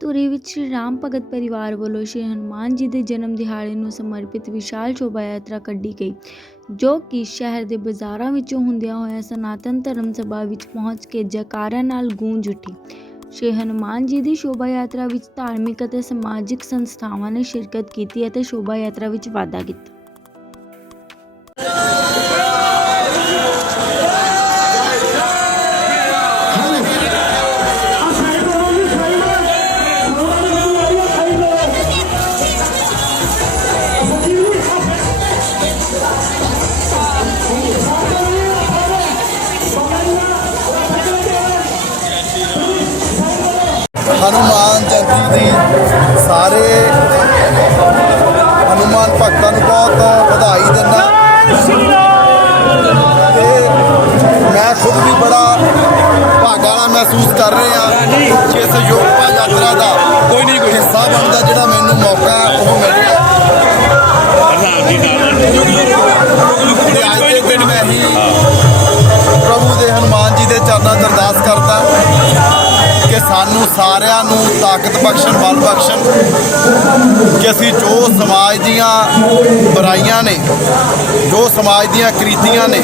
ਵਿੱਚ ਸ਼੍ਰੀ ਰਾਮ ਭਗਤ ਪਰਿਵਾਰ ਵੱਲੋਂ ਸ਼੍ਰੀ ਹਨੂਮਾਨ ਜੀ ਦੇ ਜਨਮ ਦਿਹਾੜੇ ਨੂੰ ਸਮਰਪਿਤ ਵਿਸ਼ਾਲ ਸ਼ੋਭਾ ਯਾਤਰਾ ਕੱਢੀ ਗਈ, ਜੋ ਕਿ ਸ਼ਹਿਰ ਦੇ ਬਾਜ਼ਾਰਾਂ ਵਿੱਚੋਂ ਹੁੰਦਿਆਂ ਹੋਇਆ ਸਨਾਤਨ ਧਰਮ ਸਭਾ ਵਿੱਚ ਪਹੁੰਚ ਕੇ ਜੈਕਾਰਾਂ ਨਾਲ ਗੂੰਜ ਉੱਠੀ। ਸ਼੍ਰੀ ਹਨੂਮਾਨ ਜੀ ਦੀ ਸ਼ੋਭਾ ਯਾਤਰਾ ਵਿੱਚ ਧਾਰਮਿਕ ਅਤੇ ਸਮਾਜਿਕ ਸੰਸਥਾਵਾਂ ਨੇ ਸ਼ਿਰਕਤ ਕੀਤੀ ਅਤੇ ਸ਼ੋਭਾ ਯਾਤਰਾ ਵਿੱਚ ਵਾਧਾ ਕੀਤਾ। ਹਨੂਮਾਨ ਜਯੰਤੀ ਦੀ ਸਾਰੇ ਹਨੂਮਾਨ ਭਗਤਾਂ ਨੂੰ ਬਹੁਤ ਵਧਾਈ ਦਿੰਦਾ। ਤੇ ਮੈਂ ਖੁਦ ਵੀ ਬੜਾ ਭਾਗਾ ਵਾਲਾ ਮਹਿਸੂਸ ਕਰ ਰਿਹਾ ਕਿ ਇਸ ਯੋਗਾ ਯਾਤਰਾ ਦਾ ਕੋਈ ਨਹੀਂ ਕੋਈ ਹਿੱਸਾ ਬਣਦਾ ਜਿਹੜਾ ਮੈਨੂੰ ਮੌਕਾ ਉਹ ਮਿਲ ਰਿਹਾ। ਤੇ ਅੱਜ ਦੇ ਦਿਨ ਮੈਂ ਹੀ। ਸਾਰਿਆਂ ਨੂੰ ਤਾਕਤ ਬਖਸ਼ਣ, ਬਲ ਬਖਸ਼ਣ ਕਿ ਅਸੀਂ ਜੋ ਸਮਾਜ ਦੀਆਂ ਬੁਰਾਈਆਂ ਨੇ, ਜੋ ਸਮਾਜ ਦੀਆਂ ਕ੍ਰੀਤੀਆਂ ਨੇ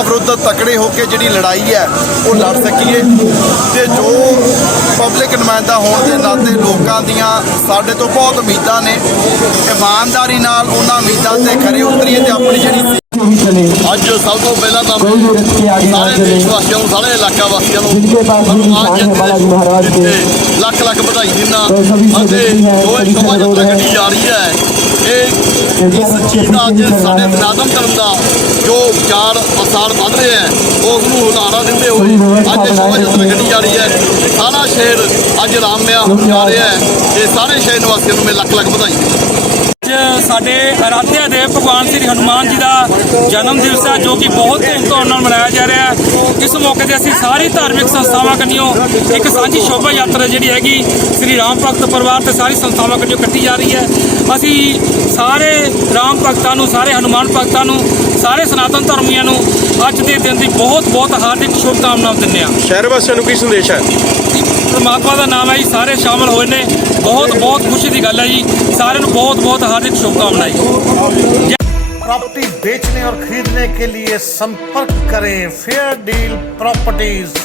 ਉਹਨਾਂ ਵਿਰੁੱਧ ਤਕੜੇ ਹੋ ਕੇ ਜਿਹੜੀ ਲੜਾਈ ਹੈ ਉਹ ਲੜ ਸਕੀਏ। ਤੇ ਜੋ ਪਬਲਿਕ ਨੁਮਾਇੰਦਾ ਹੋਣ ਦੇ ਨਾਤੇ ਲੋਕਾਂ ਦੀਆਂ ਸਾਡੇ ਤੋਂ ਬਹੁਤ ਉਮੀਦਾਂ ਨੇ ਇਮਾਨਦਾਰੀ ਨਾਲ ਉਹਨਾਂ ਉਮੀਦਾਂ ਤੇ ਖਰੇ ਉਤਰੀਏ ਤੇ ਆਪਣੀ ਜਿਹੜੀ ਅੱਜ ਸਭ ਤੋਂ ਪਹਿਲਾਂ ਤਾਂ ਸਾਰੇ ਦੇਸ਼ ਵਾਸੀਆਂ ਨੂੰ ਸਾਰੇ ਇਲਾਕਾ ਵਾਸੀਆਂ ਨੂੰ ਲੱਖ ਲੱਖ ਵਧਾਈ ਦਿੰਦਾ। ਅਤੇ ਜੋ ਇਹ ਸ਼ੋਭਾ ਯਾਤਰਾ ਕੱਢੀ ਜਾ ਰਹੀ ਹੈ ਇਹ ਇਸ ਚੀਜ਼ ਦਾ ਅੱਜ ਸਾਡੇ ਸਨਾਤਨ ਧਰਮ ਦਾ ਜੋ ਵਿਚਾਰ ਅਸਾਰ ਵੱਧ ਰਿਹਾ ਹੈ ਉਸ ਨੂੰ ਉਦਾਹਰਨ ਦਿੰਦੇ ਹੋਏ ਅੱਜ ਸ਼ੋਭਾ ਯਾਤਰਾ ਕੱਢੀ ਜਾ ਰਹੀ ਹੈ। ਸਾਰਾ ਸ਼ਹਿਰ ਅੱਜ ਰਾਮਮਿਆ ਹੋ ਜਾ ਰਿਹਾ ਹੈ। ਤੇ ਸਾਰੇ ਸ਼ਹਿਰ ਨਿਵਾਸੀਆਂ ਨੂੰ ਮੈਂ ਲੱਖ ਲੱਖ ਵਧਾਈ ਦਿੰਦਾ। ਅੱਜ ਸਾਡੇ ਅਰਾਧਿਆ ਦੇ ਭਗਵਾਨ ਸ੍ਰੀ ਹਨੂਮਾਨ ਜੀ ਦਾ ਜਨਮ ਦਿਵਸ ਹੈ ਜੋ ਕਿ ਬਹੁਤ ਧੂਮਧਾਮ ਨਾਲ ਮਨਾਇਆ ਜਾ ਰਿਹਾ ਹੈ। ਇਸ ਮੌਕੇ ਤੇ ਅਸੀਂ ਸਾਰੀ ਧਾਰਮਿਕ ਸੰਸਥਾਵਾਂ ਕੰਨਿਓ ਇੱਕ ਸਾਂਝੀ ਸ਼ੋਭਾ ਯਾਤਰਾ ਜਿਹੜੀ ਹੈਗੀ ਸ੍ਰੀ ਰਾਮ ਭਗਤ ਪਰਿਵਾਰ ਤੇ ਸਾਰੀ ਸੰਸਥਾਵਾਂ ਕੰਨਿਓ ਕੱਢੀ ਜਾ ਰਹੀ ਹੈ। ਅਸੀਂ ਸਾਰੇ ਰਾਮ ਭਗਤਾਂ ਨੂੰ ਸਾਰੇ ਹਨੂਮਾਨ ਭਗਤਾਂ ਨੂੰ ਸਾਰੇ ਸਨਾਤਨ ਧਰਮੀਆਂ ਨੂੰ ਅੱਜ ਦੇ ਦਿਨ ਦੀ ਬਹੁਤ ਬਹੁਤ ਹਾਰਦਿਕ ਸ਼ੁਭਕਾਮਨਾਵਾਂ ਦਿੰਦੇ ਹਾਂ। ਸ਼ਹਿਰ ਵਾਸੀਆਂ ਨੂੰ ਕੀ ਸੰਦੇਸ਼ ਹੈ? ਪਰਮਾਤਮਾ ਦਾ ਨਾਮ ਹੈ ਜੀ ਸਾਰੇ ਸ਼ਾਮਲ ਹੋਏ ਨੇ। ਬਹੁਤ ਬਹੁਤ ਖੁਸ਼ੀ ਦੀ ਗੱਲ ਹੈ ਜੀ। ਸਾਰਿਆਂ ਨੂੰ ਬਹੁਤ ਬਹੁਤ हार्दिक शुभकामनाएं प्रॉपर्टी बेचने और खरीदने के लिए संपर्क करें फेयर डील प्रॉपर्टीज